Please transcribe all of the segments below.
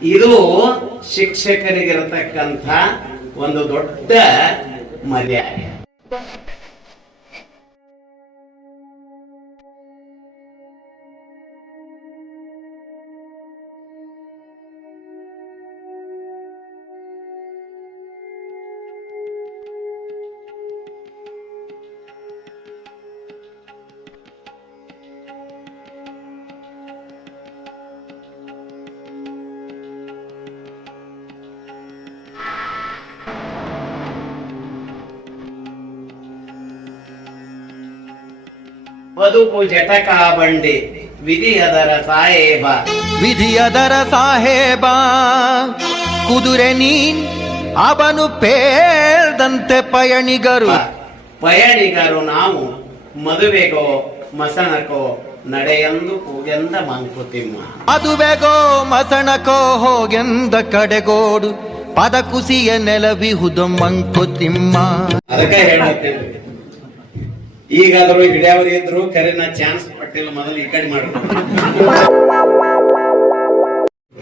ಇದು ಶಿಕ್ಷಕರಿಗಿರತಕ್ಕಂಥ ಒಂದು ದೊಡ್ಡ ಮರ್ಯಾದೆ. ಬದುಕು ಜಟಕ ಬಂಡಿ ವಿಧಿಯದರ ಸಾಹೇಬ, ವಿಧಿಯದರ ಸಾಹೇಬ ಕುದುರೆ ನೀನ್ ಅವನು ಪೇಳ್ದಂತೆ ಪಯಣಿಗರು ನಾವು ಮದುವೆಗೋ ಮಸಣಕೋ ನಡೆಯಂದು ಕೂಗೆಂದ ಮಂಕುತಿಮ್ಮ. ಅದುವೆಗೋ ಮಸಣಕೋ ಹೋಗೆಂದ ಕಡೆಗೋಡು ಪದ ಕುಸಿಯ ನೆಲವಿಹುದು ಮಂಕುತಿಮ್ಮ. ಅದಕ್ಕೆ ಹೇಳುತ್ತೇನೆ, ಈಗಾದರೂ ಹಿಡಿಯವರು ಇದ್ರು ಕರೆನ ಚಾನ್ಸ್ ಪಟ್ಟಿಲ್ಲ, ಮೊದಲು ಈ ಕಡೆ ಮಾಡ್ಕೊಂಡು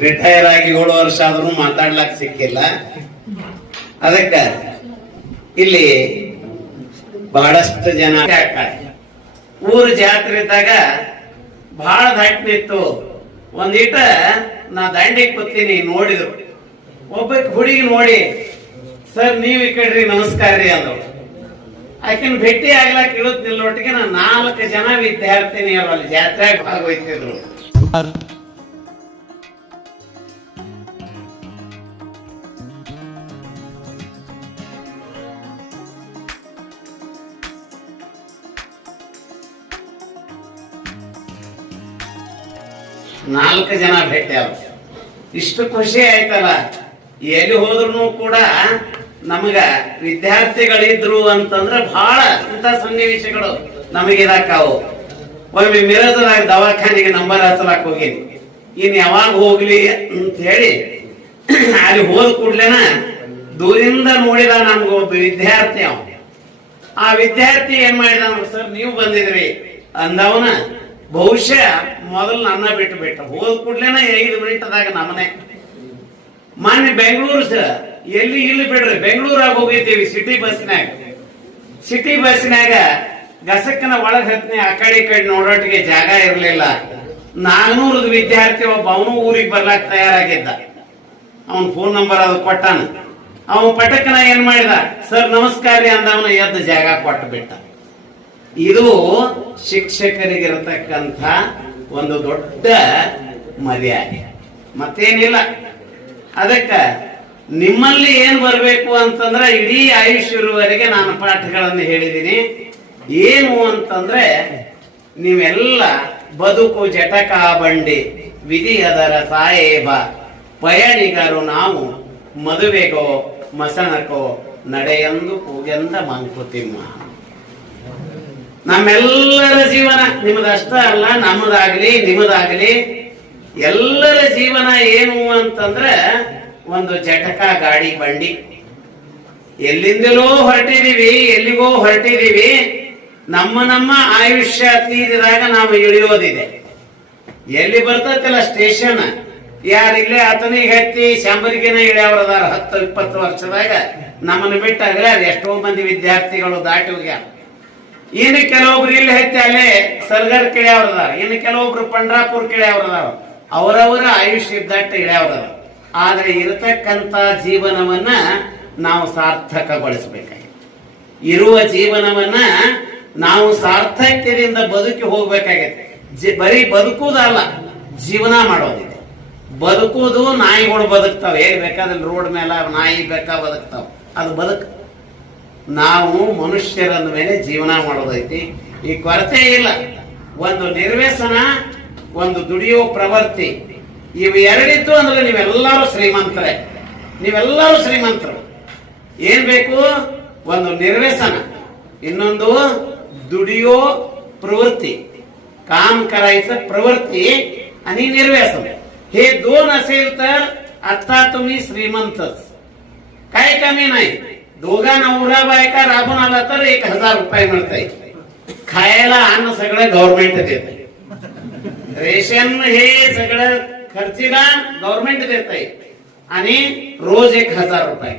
ರಿಟೈರ್ ಆಗಿ 7 ವರ್ಷ ಆದ್ರೂ ಮಾತಾಡ್ಲಾಕ್ ಸಿಕ್ಕಿಲ್ಲ. ಅದಕ್ಕ ಇಲ್ಲಿ ಬಹಳಷ್ಟು ಜನ ಊರು ಜಾತ್ರೆ ಇದ್ದಾಗ ಬಹಳ ದಾಟ್ನಿತ್ತು. ಒಂದೀಟ ನಾ ದಂಡಿಗೆ ಕೂತೀನಿ, ನೋಡಿದ್ರು ಒಬ್ಬ ಹುಡುಗಿ ನೋಡಿ, ಸರ್ ನೀವ್ ಈ ಕಡ್ರಿ ನಮಸ್ಕಾರ ರೀ ಅಂದ್ರು. ಆಕಿನ ಭೇಟಿ ಆಗ್ಲಾಕ್ ಇಳುತ್ ನಿಲ್ಲೊಟ್ಟಿಗೆ 4 ಜನ ವಿದ್ಯಾರ್ಥಿನಿಯರು ಅಲ್ಲಿ ಜಾತ್ರೆಯಾಗ ಭಾಗವಹಿಸಿದ್ರು. ನಾಲ್ಕು ಜನ ಭೇಟಿ ಆದ್ರು. ಇಷ್ಟು ಖುಷಿ ಆಯ್ತಲ್ಲ. ಎಲ್ಲಿ ಹೋದ್ರು ಕೂಡ ನಮಗ ವಿದ್ಯಾರ್ಥಿಗಳಿದ್ರು ಅಂತಂದ್ರೆ ಬಹಳ ಇಂಥ ಸನ್ನಿವೇಶಗಳು ನಮಗಿದಾಕಾವು. ಒಮ್ಮೆ ಮಿರಜದಾಗ ದವಾಖಾನೆಗೆ ನಂಬರ್ ಹಚ್ಚಲಾಕ್ ಹೋಗಿನಿ. ಇನ್ ಯಾವಾಗ ಹೋಗ್ಲಿ ಅಂತ ಹೇಳಿ ಅಲ್ಲಿ ಹೋದ ಕೂಡ್ಲೇನ ದೂರಿಂದ ನೋಡಿದ ನಮ್ಗೊಬ್ಬ ವಿದ್ಯಾರ್ಥಿ. ಆ ವಿದ್ಯಾರ್ಥಿ ಏನ್ ಮಾಡಿದ, ಸರ್ ನೀವು ಬಂದಿದ್ರಿ ಅಂದವನ ಬಹುಶಃ ಮೊದಲು ನನ್ನ ಬಿಟ್ಟು ಹೋದ ಕೂಡ್ಲೇನ 5 ಮಿನಿಟ್ದಾಗ ನಮ್ಮನೆ ಮೊನ್ನೆ ಬೆಂಗಳೂರು ಎಲ್ಲಿ ಇಲ್ಲಿ ಬಿಡ್ರಿ ಬೆಂಗಳೂರಾಗ ಹೋಗಿದ್ದೀವಿ. ಸಿಟಿ ಬಸ್ನಾಗ ಗಸಕ್ಕನ ಒಳಗ್ ಹತ್ನಿ ಆ ಕಡೆ ಈ ಕಡೆ ನೋಡೋಟಿಗೆ ಜಾಗ ಇರ್ಲಿಲ್ಲ. 400 ವಿದ್ಯಾರ್ಥಿ ಒಬ್ಬ ಅವನು ಊರಿಗೆ ಬರ್ಲಾಕ್ ತಯಾರಾಗಿದ್ದ. ಅವನ್ ಫೋನ್ ನಂಬರ್ ಅದು ಕೊಟ್ಟಾನ. ಅವನ್ ಪಟಕನ ಏನ್ ಮಾಡಿದ, ಸರ್ ನಮಸ್ಕಾರ ರೀ ಅಂದವನ ಎದ್ದು ಜಾಗ ಕೊಟ್ಟು ಬಿಟ್ಟ. ಇದು ಶಿಕ್ಷಕರಿಗಿರತಕ್ಕಂಥ ಒಂದು ದೊಡ್ಡ ಮರ್ಯಾದೆ, ಮತ್ತೇನಿಲ್ಲ. ಅದಕ್ಕ ನಿಮ್ಮಲ್ಲಿ ಏನ್ ಬರಬೇಕು ಅಂತಂದ್ರೆ ಇಡೀ ಆಯುಷ್ಯವರೆಗೆ ನಾನು ಪಾಠಗಳನ್ನು ಹೇಳಿದ್ದೀನಿ. ಏನು ಅಂತಂದ್ರೆ ನೀವೆಲ್ಲ ಬದುಕು ಜಟಕ ಬಂಡಿ ವಿಧಿಯದರ ಸಾಹೇಬ, ಪಯಣಿಗರು ನಾವು ಮದುವೆಗೋ ಮಸಣಕೋ ನಡೆಯಂದು ಕೂಗೆಂದ ಮಂಕುತಿಮ್ಮ. ನಮ್ಮೆಲ್ಲರ ಜೀವನ ನಿಮ್ಮದಷ್ಟ ಅಲ್ಲ, ನಮ್ಮದಾಗ್ಲಿ ನಿಮ್ಮದಾಗ್ಲಿ ಎಲ್ಲರ ಜೀವನ ಏನು ಅಂತಂದ್ರೆ ಒಂದು ಜಟಕ ಗಾಡಿ ಬಂಡಿ. ಎಲ್ಲಿಂದಲೋ ಹೊರಟಿದೀವಿ, ಎಲ್ಲಿಗೋ ಹೊರಟಿದೀವಿ. ನಮ್ಮ ಆಯುಷ್ಯ ತೀರಿದಾಗ ನಾವು ಇಳಿಯೋದಿದೆ. ಎಲ್ಲಿ ಬರ್ತತಿಲ್ಲ ಸ್ಟೇಷನ್, ಯಾರಿಲ್ಲೇ ಆತನಿಗೆ ಹತ್ತಿ ಶಾಂಬರಿಗೆನ ಇಳಿಯವ್ರದಾರ 10-20 ವರ್ಷದಾಗ ನಮ್ಮನ್ನು ಬಿಟ್ಟಾಗ ಎಷ್ಟೋ ಮಂದಿ ವಿದ್ಯಾರ್ಥಿಗಳು ದಾಟಿ ಹೋಗ್ಯಾರ. ಇನ್ನು ಕೆಲವೊಬ್ರು ಇಲ್ಲಿ ಹತ್ತಿ ಅಲ್ಲೇ ಸರ್ಗರ್ ಕಿಳಿಯವ್ರದಾರ, ಇನ್ನು ಕೆಲವೊಬ್ರು ಪಂಡ್ರಾಪುರ್ ಕಿಳಿಯವ್ರದಾರ. ಅವರವರ ಆಯುಷ್ಯ ದಟ್ಟ ಇಳಿಯವ್ರದಾರ. ಆದ್ರೆ ಇರತಕ್ಕಂತ ಜೀವನವನ್ನ ನಾವು ಸಾರ್ಥಕಗೊಳಿಸಬೇಕಾಗಿದೆ. ಇರುವ ಜೀವನವನ್ನ ನಾವು ಸಾರ್ಥಕ್ಯದಿಂದ ಬದುಕಿ ಹೋಗ್ಬೇಕಾಗೈತೆ. ಬರೀ ಬದುಕುವುದಲ್ಲ, ಜೀವನ ಮಾಡೋದಿದೆ. ಬದುಕುವುದು ನಾಯಿಗಳು ಬದುಕ್ತಾವ, ಹೇಗ್ ಬೇಕಾದ್ರೆ ರೋಡ್ ಮೇಲೆ ನಾಯಿ ಬೇಕಾ ಬದುಕ್ತಾವ, ಅದು ಬದುಕು. ನಾವು ಮನುಷ್ಯರಂದ ಮೇಲೆ ಜೀವನ ಮಾಡೋದೈತಿ. ಈ ಕೊರತೆ ಇಲ್ಲ. ಒಂದು ನಿರ್ವ್ಯಸನ, ಒಂದು ದುಡಿಯೋ ಪ್ರವೃತ್ತಿ, ಇವು ಎರಡಿತ್ತು ಅಂದ್ರೆ ನೀವೆಲ್ಲರೂ ಶ್ರೀಮಂತರೇ. ನೀವೆಲ್ಲರೂ ಶ್ರೀಮಂತರು. ಏನ್ ಬೇಕು? ಒಂದು ನಿರ್ವ್ಯಸನ, ಇನ್ನೊಂದು ದುಡಿಯೋ ಪ್ರವೃತ್ತಿ. काम करायचं प्रवृत्ती आणि निर्व्यसन, हे 2 असेल तर आता तुम्ही श्रीमंतच. काय कमी नाही. दोघा नवरा बायका राबून आला तर 1000 रुपये मिळते. खायला अन्न सगळं गव्हर्नमेंट देते. रेशन हे सगळं खर्चीला गव्हर्नमेंट देत आहे आणि रोज 1000 रुपये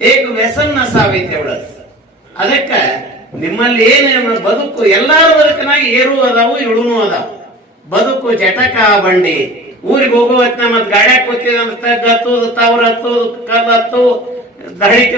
एक ವ್ಯಸನ ನಸಾವೆ तेवढंच ಅದಕ್ಕ ನಿಮ್ಮಲ್ಲಿ ಏನೇನು ಬದುಕು ಎಲ್ಲಾರ ಬದುಕಿನಾಗ ಏರು ಅದಾವು ಇಳುನು ಅದಾವ ಬದುಕು ಜಟಕ ಬಂಡಿ ಊರಿಗೆ ಹೋಗೋ ಹೊತ್ತಿನ ಮತ್ ಗಾಡ್ಯಾಗ ಕೂತಿದಂತ ಗತ್ತು ತಾವ್ರ ಹತ್ತು ಕಲ್ಲು ಹತ್ತು ದಳಿಕೆ